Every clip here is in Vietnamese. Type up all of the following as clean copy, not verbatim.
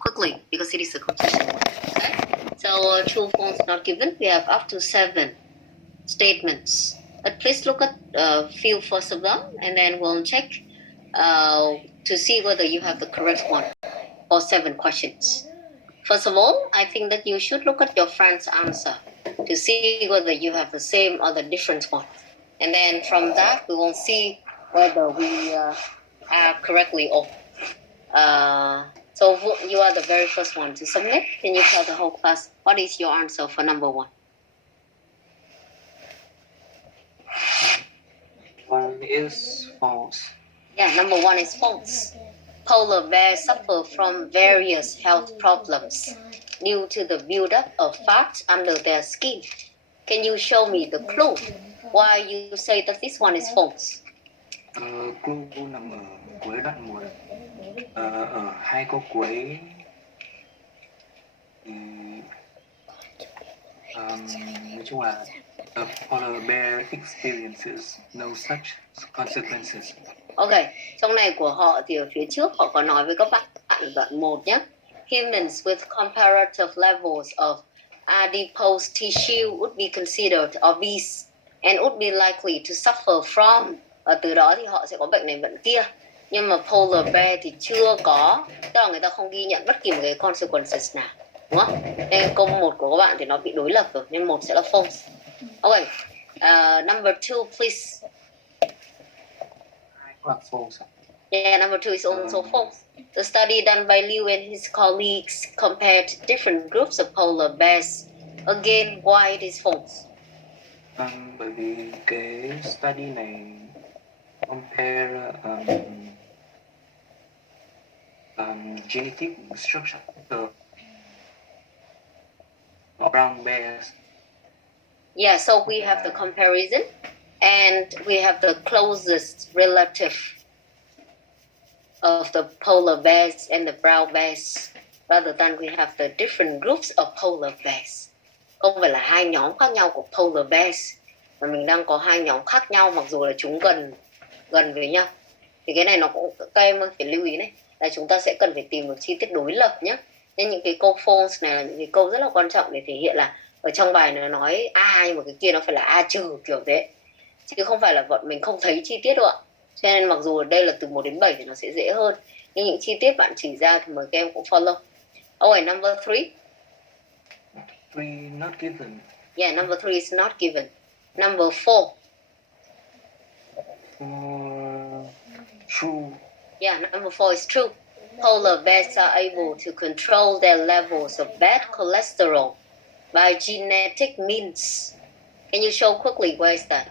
quickly because it is a competition. Okay, so true, false, not given. We have up to 7 statements. But please look at a few first of them, and then we'll check to see whether you have the correct one for 7 questions. First of all, I think that you should look at your friend's answer to see whether you have the same or the different one. And then from that, we will see whether we are correctly or. So you are the very first one to submit. Can you tell the whole class what is your answer for number 1? One is false. Yeah, number 1 is false. Polar bears suffer from various health problems due to the buildup of fat under their skin. Can you show me the clue why you say that this one is false? Clue nằm ở cuối đoạn 1. Ở 2 câu cuối nói chung là a polar bear experiences no such consequences. Ok, trong này của họ thì ở phía trước họ có nói với các bạn đoạn 1 nhé. Humans with comparative levels of adipose tissue would be considered obese and would be likely to suffer from. Và từ đó thì họ sẽ có bệnh này bệnh kia. Nhưng mà polar bear thì chưa có, tức là người ta không ghi nhận bất kỳ một cái consequences nào. Đúng không? Nên câu 1 của các bạn thì nó bị đối lập rồi, nên 1 sẽ là false. Ok, number 2 please. False. Yeah, number 2 is also false. The study done by Liu and his colleagues compared different groups of polar bears. Again, why it is false? Bởi vì cái study này compare genetic structure of brown bears. Yeah, so we have the comparison and we have the closest relative of the polar bears and the brown bears rather than we have the different groups of polar bears. Không phải là 2 nhóm khác nhau của polar bears mà mình đang có 2 nhóm khác nhau mặc dù là chúng gần với nhau. Thì cái này nó cũng các em phải lưu ý này là chúng ta sẽ cần phải tìm được chi tiết đối lập nhé. Nên những cái câu false này là những cái câu rất là quan trọng để thể hiện là ở trong bài nó nói A nhưng mà cái kia nó phải là A trừ kiểu thế. Chứ không phải là bọn mình không thấy chi tiết đâu ạ. Cho nên mặc dù ở đây là từ 1 đến 7 thì nó sẽ dễ hơn. Nhưng những chi tiết bạn chỉ ra thì mời các em cũng follow. Okay, number 3. 3 not given. Yeah, number 3 is not given. Number 4. True. Yeah, number 4 is true. Polar bears are able to control their levels of bad cholesterol by genetic means. Can you show quickly where is that?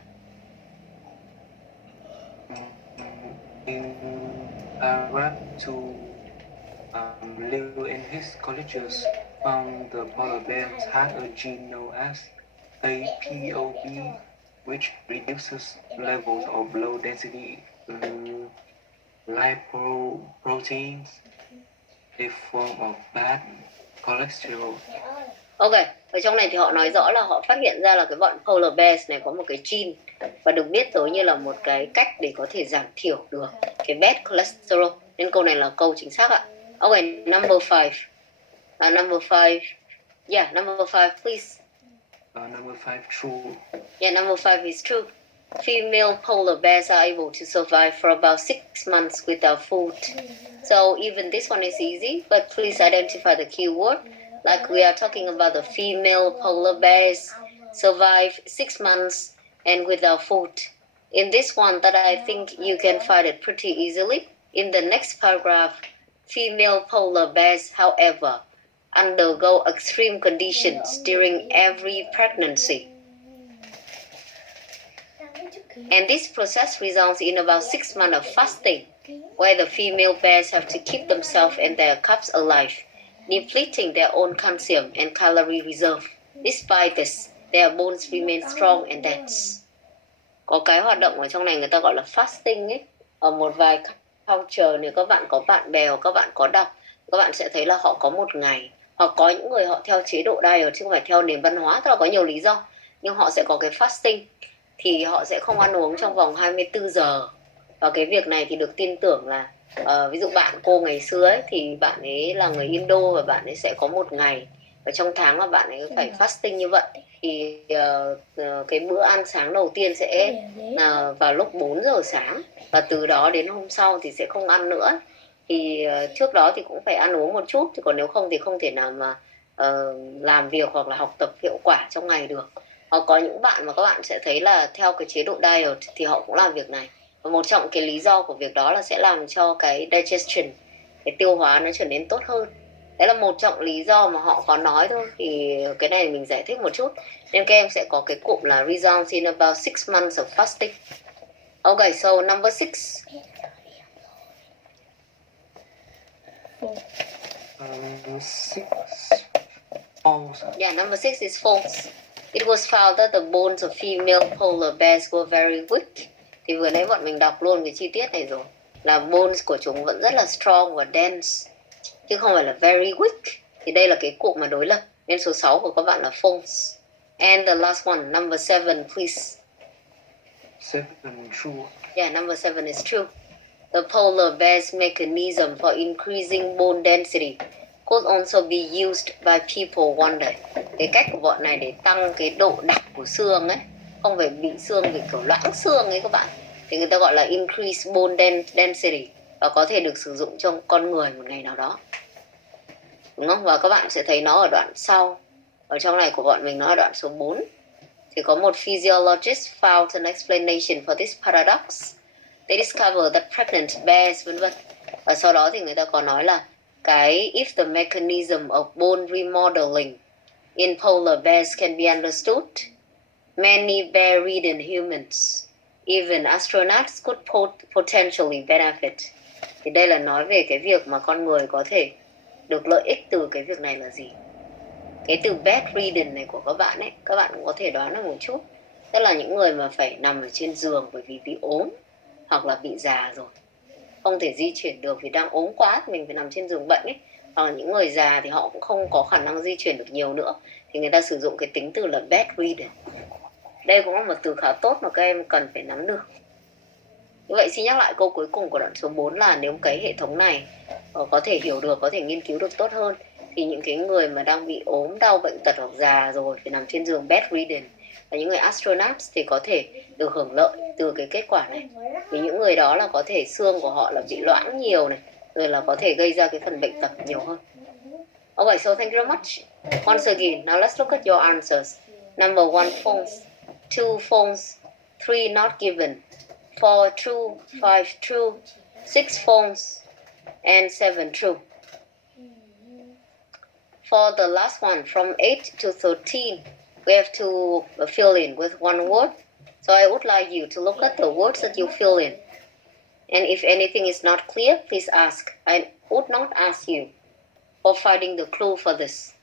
In Iraq to Liu and his colleagues found the polar bears had a gene known as APOB, which reduces levels of low density lipoproteins, a form of bad cholesterol. Ok, ở trong này thì họ nói rõ là họ phát hiện ra là cái bọn polar bears này có một cái gene và được biết tới như là một cái cách để có thể giảm thiểu được cái bad cholesterol. Nên câu này là câu chính xác ạ. Ok, number 5. Number 5. Yeah, number 5 please. Number 5 true. Yeah, number 5 is true. Female polar bears are able to survive for about 6 months without food. So even this one is easy, but please identify the keyword. Like we are talking about the female polar bears survive 6 months and without food. In this one that I think you can find it pretty easily. In the next paragraph, female polar bears, however, undergo extreme conditions during every pregnancy. And this process results in about 6 months of fasting, where the female bears have to keep themselves and their cubs alive, depleting their own calcium and calorie reserve. Despite this, their bones remain strong and dense. Có cái hoạt động ở trong này người ta gọi là fasting ấy. Ở một vài culture nếu các bạn có bạn bè hoặc các bạn có đọc, các bạn sẽ thấy là họ có một ngày, hoặc có những người họ theo chế độ diet chứ không phải theo nền văn hóa, tức là có nhiều lý do, nhưng họ sẽ có cái fasting thì họ sẽ không ăn uống trong vòng 24 giờ. Và cái việc này thì được tin tưởng là ví dụ bạn cô ngày xưa ấy, thì bạn ấy là người Indo và bạn ấy sẽ có một ngày và trong tháng mà bạn ấy phải fasting như vậy thì cái bữa ăn sáng đầu tiên sẽ vào lúc 4 giờ sáng và từ đó đến hôm sau thì sẽ không ăn nữa. Thì trước đó thì cũng phải ăn uống một chút, thì còn nếu không thì không thể nào mà làm việc hoặc là học tập hiệu quả trong ngày được. Hoặc có những bạn mà các bạn sẽ thấy là theo cái chế độ diet thì họ cũng làm việc này. Và một trong cái lý do của việc đó là sẽ làm cho cái digestion, cái tiêu hóa nó trở nên tốt hơn. Đấy là một trong lý do mà họ có nói thôi. Thì cái này mình giải thích một chút. Nên các em sẽ có cái cụm là results in about 6 months of fasting. Okay, so number 6. Six false. Yeah, number 6 is false. It was found that the bones of female polar bears were very weak. Thì vừa nãy bọn mình đọc luôn cái chi tiết này rồi. Là bones của chúng vẫn rất là strong và dense, chứ không phải là very weak. Thì đây là cái cụm mà đối lập. Nên số 6 của các bạn là false. And the last one, number 7, please. 7 true. Yeah, number 7 is true. The polar bear's mechanism for increasing bone density could also be used by people one day. Cái cách của bọn này để tăng cái độ đặc của xương ấy, không phải bị xương bị kiểu loãng xương ấy các bạn, thì người ta gọi là increase bone density và có thể được sử dụng trong con người một ngày nào đó, đúng không? Và các bạn sẽ thấy nó ở đoạn sau. Ở trong này của bọn mình nó ở đoạn số 4. Thì có một physiologist found an explanation for this paradox. They discovered that pregnant bears vân vân. Và sau đó thì người ta có nói là cái if the mechanism of bone remodeling in polar bears can be understood, many bear-ridden humans, even astronauts, could potentially benefit. Thì đây là nói về cái việc mà con người có thể được lợi ích từ cái việc này là gì. Cái từ bedridden này của các bạn ấy, các bạn cũng có thể đoán được một chút. Tức là những người mà phải nằm ở trên giường bởi vì bị ốm hoặc là bị già rồi, không thể di chuyển được vì đang ốm quá thì mình phải nằm trên giường bệnh ấy. Hoặc là những người già thì họ cũng không có khả năng di chuyển được nhiều nữa, thì người ta sử dụng cái tính từ là bedridden. Đây cũng là một từ khá tốt mà các em cần phải nắm được. Như vậy xin nhắc lại câu cuối cùng của đoạn số 4 là nếu cái hệ thống này có thể hiểu được, có thể nghiên cứu được tốt hơn, thì những cái người mà đang bị ốm đau bệnh tật hoặc già rồi phải nằm trên giường bedridden và những người astronauts thì có thể được hưởng lợi từ cái kết quả này. Vì những người đó là có thể xương của họ là bị loãng nhiều này, rồi là có thể gây ra cái phần bệnh tật nhiều hơn. Okay, so thank you very much. Once again, now let's look at your answers. Number 1 false, 2 false, 3 not given, 4 true, 5 true, 6 false, and 7 true. For the last one, from 8 to 13, we have to fill in with one word. So I would like you to look at the words that you fill in. And if anything is not clear, please ask. I would not ask you for finding the clue for this.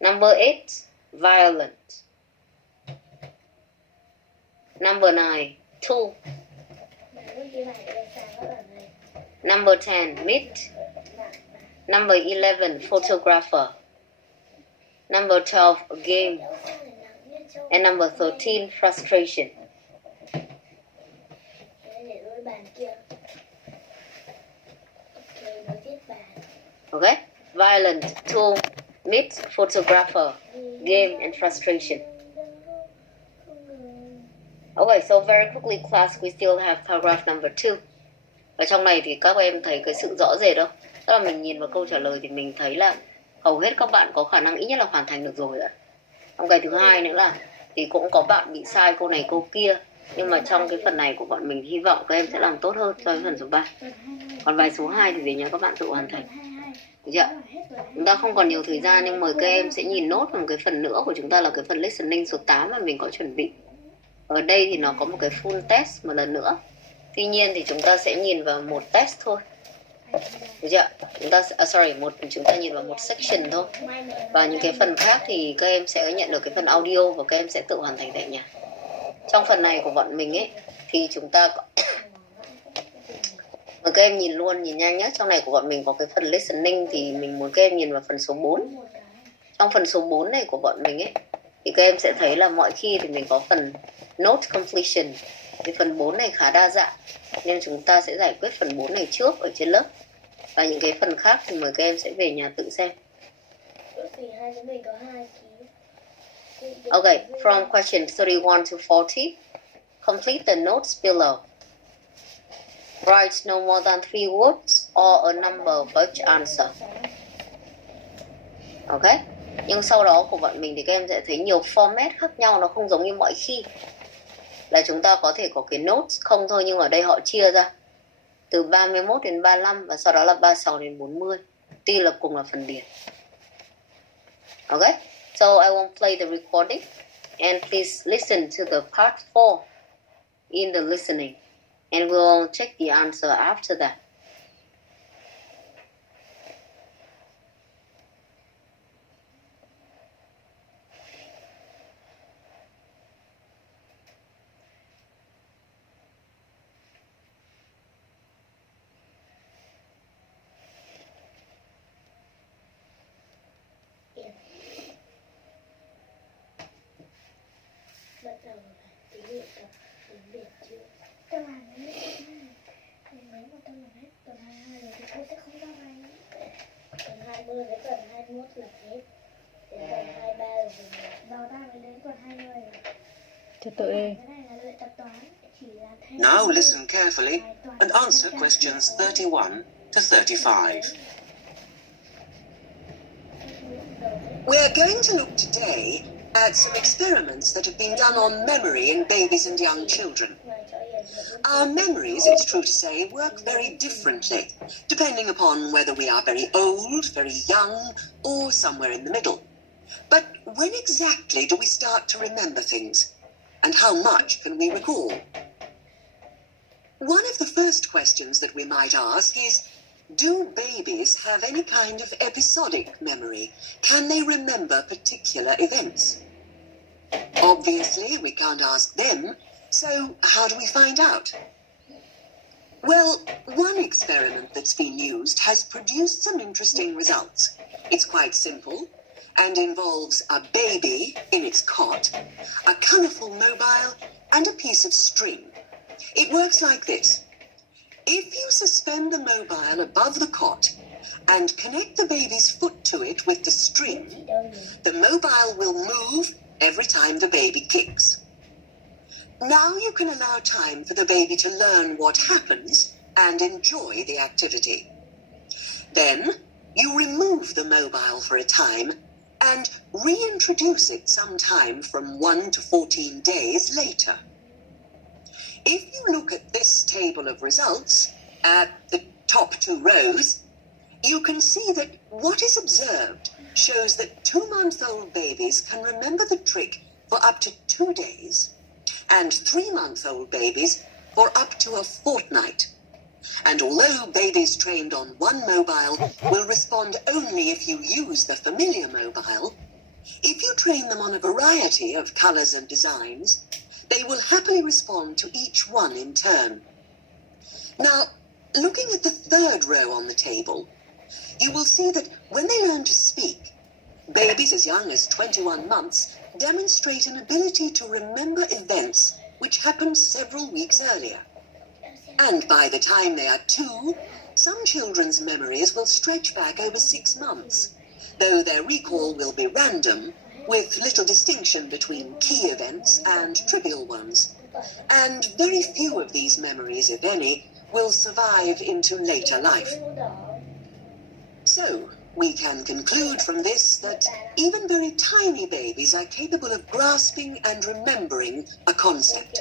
Number 8, violent. Number 9, tool. Number 10, meat. Number 11, photographer. Number 12, game. And number 13, frustration. Okay? Violent, tool, meat, photographer, game, and frustration. Okay, so very quickly class, we still have paragraph number 2. Và trong này thì các em thấy cái sự rõ rệt đó. Tức là mình nhìn vào câu trả lời thì mình thấy là hầu hết các bạn có khả năng ít nhất là hoàn thành được rồi ạ. Trong cái thứ hai nữa là thì cũng có bạn bị sai câu này câu kia. Nhưng mà trong cái phần này của bọn mình hy vọng các em sẽ làm tốt hơn so với phần số 3. Còn bài số 2 thì về nhà các bạn tự hoàn thành. Được chưa? Chúng ta không còn nhiều thời gian nhưng mời các em sẽ nhìn nốt vào một cái phần nữa của chúng ta là cái phần listening số 8 mà mình có chuẩn bị. Ở đây thì nó có một cái full test một lần nữa. Tuy nhiên thì chúng ta sẽ nhìn vào một test thôi. Được chưa? Chúng ta nhìn vào một section thôi. Và những cái phần khác thì các em sẽ nhận được cái phần audio và các em sẽ tự hoàn thành tại nhà. Trong phần này của bọn mình ấy thì chúng ta có và các em nhìn luôn, nhìn nhanh nhé. Trong này của bọn mình có cái phần listening thì mình muốn các em nhìn vào phần số 4. Trong phần số 4 này của bọn mình ấy thì các em sẽ thấy là mọi khi thì mình có phần note completion Thì phần 4 này khá đa dạng, nên chúng ta sẽ giải quyết phần 4 này trước ở trên lớp. Và những cái phần khác thì mời các em sẽ về nhà tự xem. Okay, from question 31 to 40, complete the notes below. Write no more than 3 words or a number for each answer. Ok, nhưng sau đó của bọn mình thì các em sẽ thấy nhiều format khác nhau, nó không giống như mọi khi. Là chúng ta có thể có cái notes không thôi, nhưng ở đây họ chia ra từ 31 đến 35 và sau đó là 36 đến 40. Tuy là cùng là phần điền. Ok, so I won't play the recording and please listen to the part 4 in the listening and we'll check the answer after that. Bắt đầu là tí luyện tập tiếng Việt trước. Tôi làm đến mấy mà tôi làm hết tuần 22 rồi thì cô sẽ không ra bài. Tuần 20 với tuần 21 là hết. Đến tuần 23 rồi mình đào ta mới đến tuần 20 rồi. Cho tự đi. Cái này là luyện tập toán. Now listen carefully and answer questions 31 to 35. We are going to look today at some experiments that have been done on memory in babies and young children. Our memories, it's true to say, work very differently, depending upon whether we are very old, very young, or somewhere in the middle. But when exactly do we start to remember things? And how much can we recall? One of the first questions that we might ask is, do babies have any kind of episodic memory? Can they remember particular events? Obviously, we can't ask them, so how do we find out? Well, one experiment that's been used has produced some interesting results. It's quite simple and involves a baby in its cot, a colourful mobile, and a piece of string. It works like this. If you suspend the mobile above the cot and connect the baby's foot to it with the string, the mobile will move every time the baby kicks. Now you can allow time for the baby to learn what happens and enjoy the activity. Then you remove the mobile for a time and reintroduce it sometime from 1 to 14 days later. If you look at this table of results, at the top 2 rows, you can see that what is observed shows that 2-month-old babies can remember the trick for up to 2 days, and 3-month-old babies for up to a fortnight. And although babies trained on one mobile will respond only if you use the familiar mobile, if you train them on a variety of colours and designs, they will happily respond to each one in turn. Now, looking at the 3rd row on the table, you will see that when they learn to speak, babies as young as 21 months demonstrate an ability to remember events which happened several weeks earlier. And by the time they are 2, some children's memories will stretch back over 6 months, though their recall will be random, with little distinction between key events and trivial ones. And very few of these memories, if any, will survive into later life. So, we can conclude from this that even very tiny babies are capable of grasping and remembering a concept.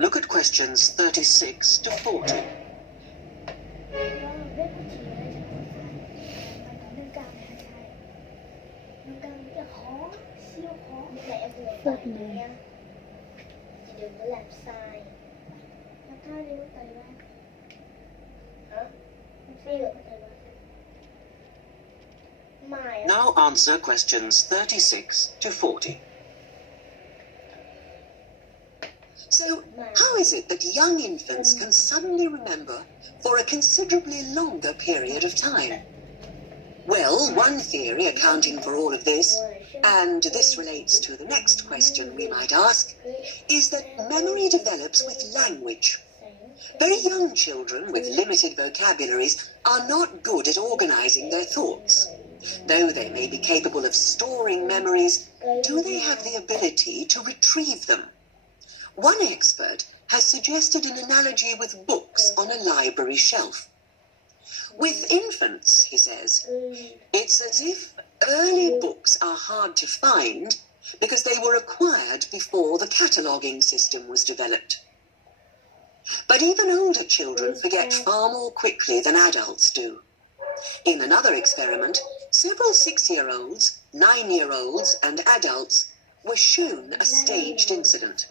Look at questions 36 to 40. Phật này chị đừng có làm sai. Làm sai đi thầy ba. Hả? Làm sai được thầy ba. Mai. Now answer questions 36 to 40. So, how is it that young infants can suddenly remember for a considerably longer period of time? Well, one theory accounting for all of this, and this relates to the next question we might ask, is that memory develops with language. Very young children with limited vocabularies are not good at organizing their thoughts. Though they may be capable of storing memories, do they have the ability to retrieve them? One expert has suggested an analogy with books on a library shelf. With infants, he says, it's as if early books are hard to find because they were acquired before the cataloguing system was developed. But even older children forget far more quickly than adults do. In another experiment, several 6-year-olds, 9-year-olds, and adults were shown a staged incident.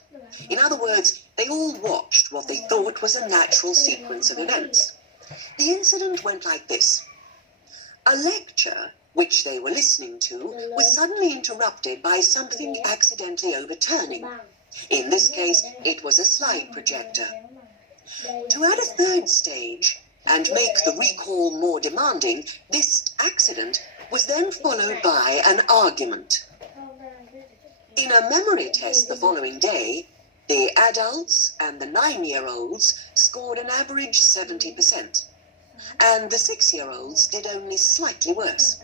In other words, they all watched what they thought was a natural sequence of events. The incident went like this. A lecture, which they were listening to, was suddenly interrupted by something accidentally overturning. In this case, it was a slide projector. To add a third stage and make the recall more demanding, this accident was then followed by an argument. In a memory test the following day, the adults and the 9-year-olds scored an average 70%, and the 6-year-olds did only slightly worse.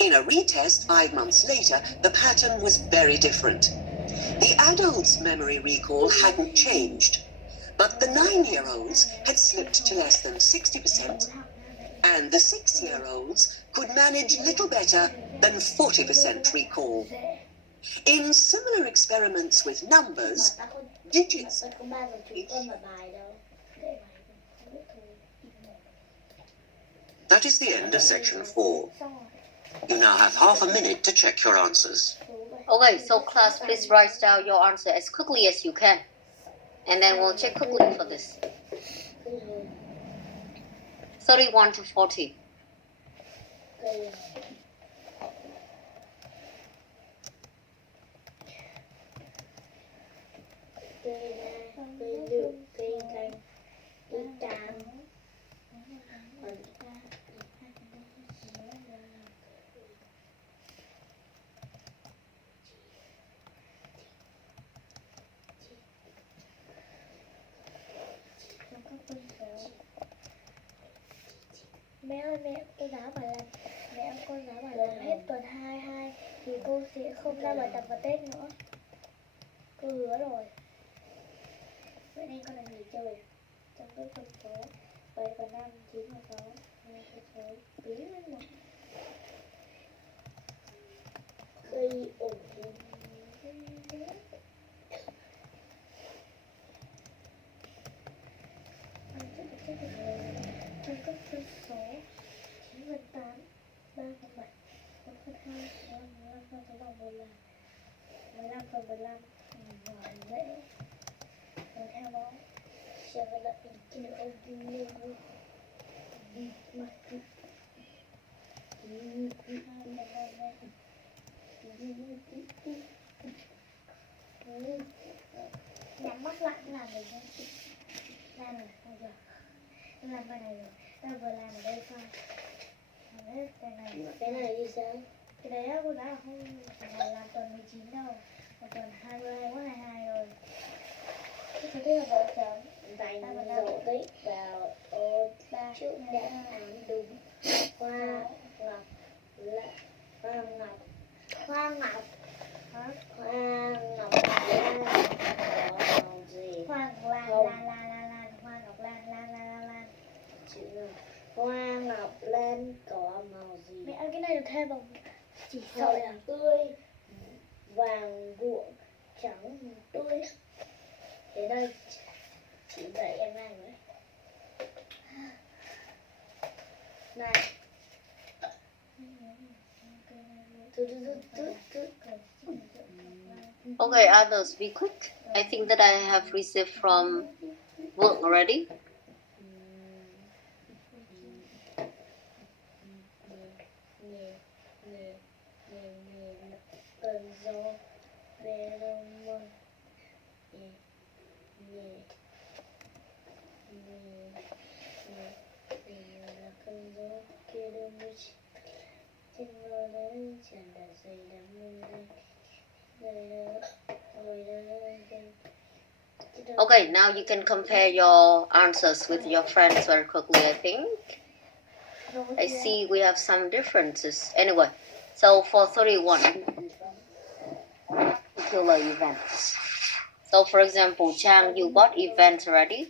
In a retest 5 months later, the pattern was very different. The adults' memory recall hadn't changed, but the 9-year-olds had slipped to less than 60%, and the 6-year-olds could manage little better than 40% recall. In similar experiments with numbers, digits... That is the end of section 4. You now have half a minute to check your answers. Okay, so class, please write down your answer as quickly as you can. And then we'll check quickly for this. 31 to 40. Mẹ ơi mẹ, cô giáo bảo là cô giáo bảo là hết tuần 22 thì cô sẽ không ra bài tập vào Tết nữa. Cô hứa rồi. Vậy nên con lại nghỉ chơi. Trong các phân số 7 và 5, 9 và 6 là phân số bí lên một. Gây ổn định. Trong các phân số 9 phần 8, 3 phần 7, 4 phần 2, 15 phần 6 bằng 15, 15 phần 15, hỏi dễ. Rồi theo đó, sẽ phải lập hình chữ ông kinh lên luôn. Nhắm mắt lại làm được không? Làm rồi, không được. Em làm bài này rồi, em vừa làm ở đây xong. Làm hết cái này như sao? Cái đấy cô giáo là không phải làm tuần 19 đâu, mà tuần 20, 21, 22 rồi. Cái thứ là vợ chồng dành dấu tích vào ô chữ đáp án đúng. Hoa ngọc là hoa ngọc hoa ngọc hoa ngọc lan có màu gì? Hoa ngọc lan hoa ngọc lan chữ hoa ngọc lan có màu gì? Mẹ ơi, cái này được thêm bằng chỉ sợ là tươi, vàng ruộng, trắng tươi. Thế đây chị dạy em này mới này. Okay, others, be quick. I think that I have received from work already. Okay, now you can compare your answers with your friends very quickly, I think. I see we have some differences. Anyway, so for 31, particular events. So for example, Trang, you got events already.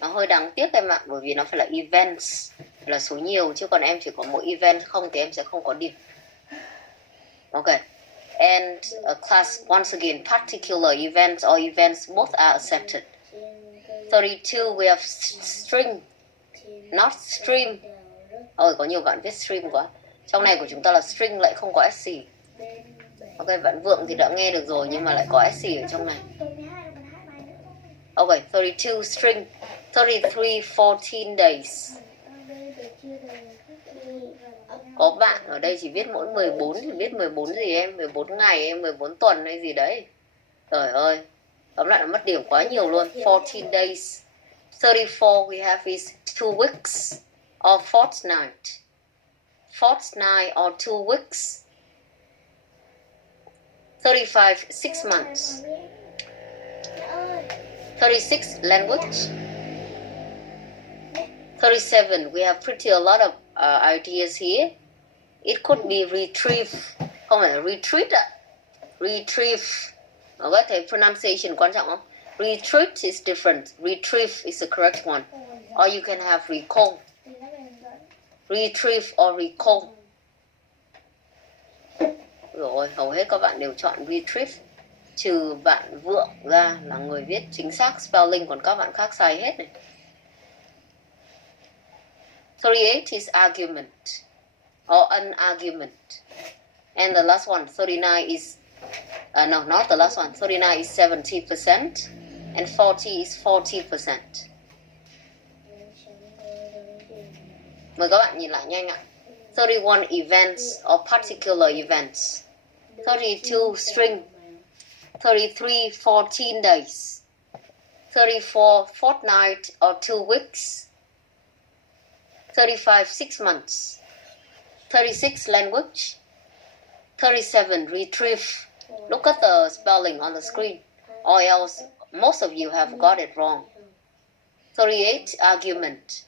Nó hơi đáng tiếc em ạ, bởi vì nó phải là events, là số nhiều, chứ còn em chỉ có một event không thì em sẽ không có điểm. Okay. And class, once again, particular events or events both are accepted. 32, we have string, not stream. Ôi, có nhiều bạn viết stream quá. Trong này của chúng ta là string lại không có SC. Ok, bạn Vượng thì đã nghe được rồi nhưng mà lại có SC ở trong này. Ok, 32 string. 33 14 days. Có bạn ở đây chỉ viết mỗi 14 thì viết 14 gì em? 14 ngày em, 14 tuần hay gì đấy. Trời ơi, tóm lại là mất điểm quá nhiều luôn. 14 days. 34 we have is 2 weeks or fortnight. Fortnight or 2 weeks. 35 6 months. 36 language. 37 we have pretty a lot of ideas here. It could be retrieve, không phải là retreat ạ. Retrieve. Có thấy pronunciation quan trọng không? Retreat is different. Retrieve is the correct one. Or you can have recall. Retrieve or recall. Rồi, hầu hết các bạn đều chọn retrieve. Trừ bạn Vượng ra là người viết chính xác spelling, còn các bạn khác sai hết này. 38 is argument or an argument. And the last one, 39 is, no, not the last one. 39 is 70% and 40 is 40%. Mời các bạn nhìn lại nhanh ạ. 31 events or particular events. 32 string. 33 14 days. 34 fortnight or 2 weeks. 35 6 months. 36 language. 37 retrieve. Look at the spelling on the screen, or else most of you have got it wrong. 38 argument.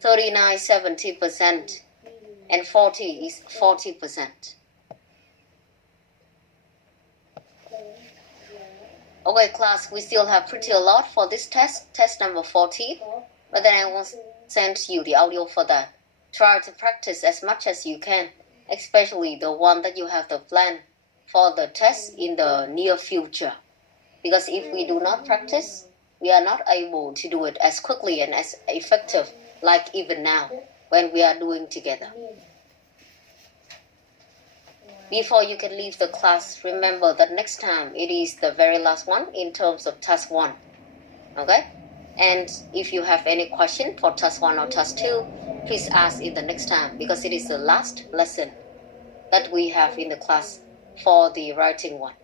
39 70% and 40 is 40%. Okay, class, we still have pretty a lot for this test number 14, but then I will send you the audio for that. Try to practice as much as you can, especially the one that you have the plan for the test in the near future. Because if we do not practice, we are not able to do it as quickly and as effective like even now when we are doing together. Before you can leave the class, remember that next time it is the very last one in terms of task 1. Okay? And if you have any question for task 1 or task 2, please ask in the next time because it is the last lesson that we have in the class for the writing one.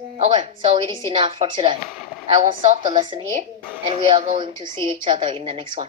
Okay, so it is enough for today. I will stop the lesson here and we are going to see each other in the next one.